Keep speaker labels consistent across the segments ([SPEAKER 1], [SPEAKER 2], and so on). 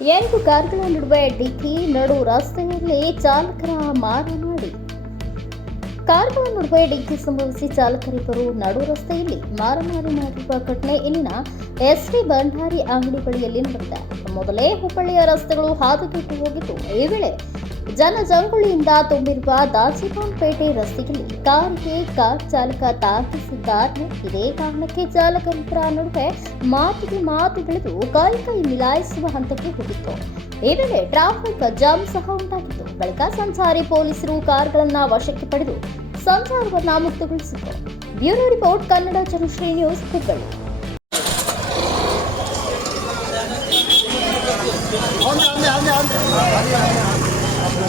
[SPEAKER 1] ಎರಡು ಕಾರುಗಳ ನಡುವೆ ಡಿಕ್ಕಿ ನಡು ರಸ್ತೆಯಲ್ಲಿ ಚಾಲಕರ ಮಾರನಾಡಿ ಕಾರುಗಳ ನಡುವೆ ಡಿಕ್ಕಿ ಸಂಭವಿಸಿ ಚಾಲಕರಿಬ್ಬರು ನಡು ರಸ್ತೆಯಲ್ಲಿ ಮಾರಮಾರಿ ಮಾಡಿರುವ ಘಟನೆ ಇಲ್ಲಿನ ಎಸ್ವಿ ಭಂಡಾರಿ ಅಂಗಡಿ ಬಳಿಯಲ್ಲಿ ನಡೆದಿದೆ. ಮೊದಲೇ ಹುಬ್ಬಳ್ಳಿಯ ರಸ್ತೆಗಳು ಹಾದುಗೆಟ್ಟು ಹೋಗಿದ್ದು. ಈ ವೇಳೆ ಜನಜಂಗುಳಿಯಿಂದ ತುಂಬಿರುವ ದಾಜಿಖಾನ್ಪೇಟೆ ರಸ್ತೆಯಲ್ಲಿ ಕಾರಿಗೆ ಕಾರ್ ಚಾಲಕ ತಾಕಿಸಿದ್ದಾರೆ ಇದೇ ಕಾರಣಕ್ಕೆ ಚಾಲಕರಿಬ್ಬರ ನಡುವೆ ಮಾತಿಗೆ ಮಾತು ಬೆಳೆದು ಕೈ ಕೈ ಮಿಲಾಯಿಸುವ ಹಂತಕ್ಕೆ ಹೋಗಿತ್ತು. ಈ ವೇಳೆ ಟ್ರಾಫಿಕ್ ಜಾಮ್ ಸಹ ಉಂಟಾಗಿತ್ತು. ಬಳಿಕ ಸಂಚಾರಿ ಪೊಲೀಸರು ಕಾರ್ಗಳನ್ನ ವಶಕ್ಕೆ ಪಡೆದು ಸಂಚಾರವನ್ನ ಮುಕ್ತಗೊಳಿಸಿದರು. Bureau report, Kannada Janashri
[SPEAKER 2] news, Hubballi.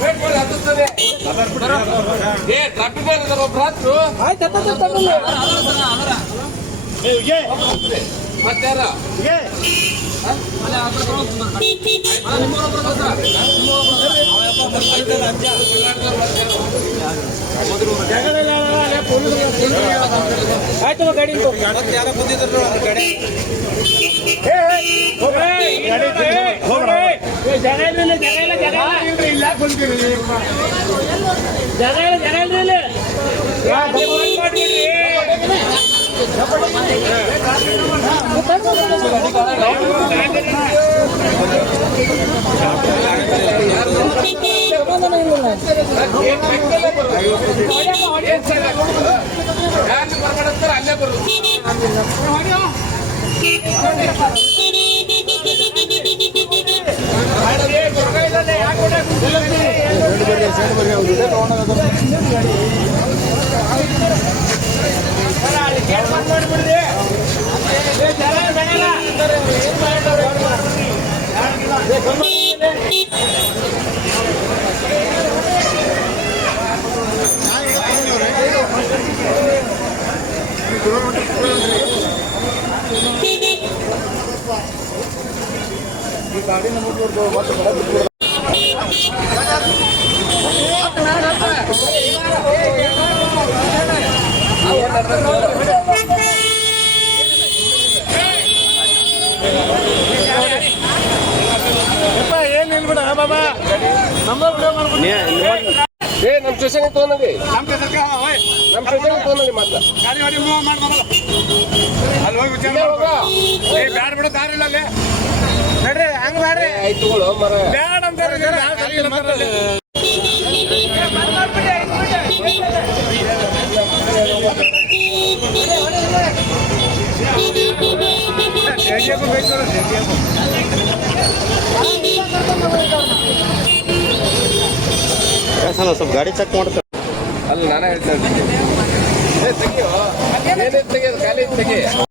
[SPEAKER 2] Wait ಮಾಡಿ
[SPEAKER 3] ಆಯ್ತು ಗಾಡಿ ಯಾರ ಬಂದಿದ್ರು ಗಾಡಿ ಜಗ ಇಲ್ಲ ಜಗ ಇಲ್ಲ ಜಗ ಇಲ್ಲ ಜಗ ಇಲ್ಲ ಜಗ ಇಲ್ಲ ಇಲ್ಲಿ
[SPEAKER 2] ಯಾಕೆ
[SPEAKER 3] ಏನ್ ನಿಲ್ಬಿಡ ಬಾಬಾ?
[SPEAKER 2] ಏ ನಮ್ ಸ್ಟೇಷನ್ ತಗೊಂಡಿ ನಮ್ಮ ಸ್ಟೇಷನ್ ತಗೊಂಡಿ ಮಾತ್ರ.
[SPEAKER 3] ಗಾಡಿ ಗಾಡಿ ಮೂವ್ ಮಾಡಿ ಬಾಬಾ ಅಲ್ಲಿ ಹೋಗಿ ವಿಚಾರ ಬ್ಯಾಡ ಬಿಡ ದಾರಿ ಇಲ್ಲ ಅಲ್ಲಿ.
[SPEAKER 2] ಮರ.
[SPEAKER 4] ಸ್ವಲ್ಪ ಗಾಡಿ ಚೆಕ್ ಮಾಡ್ತಾರೆ
[SPEAKER 2] ಅಲ್ಲಿ ನಾನೇ ಹೇಳ್ತಾ ಇದ್ದೀನಿ. ಏ ತೆಗಿಯೋ? ಏನೇ ತೆಗಿಯೋದು? ಖಾಲಿ ತೆಗಿ.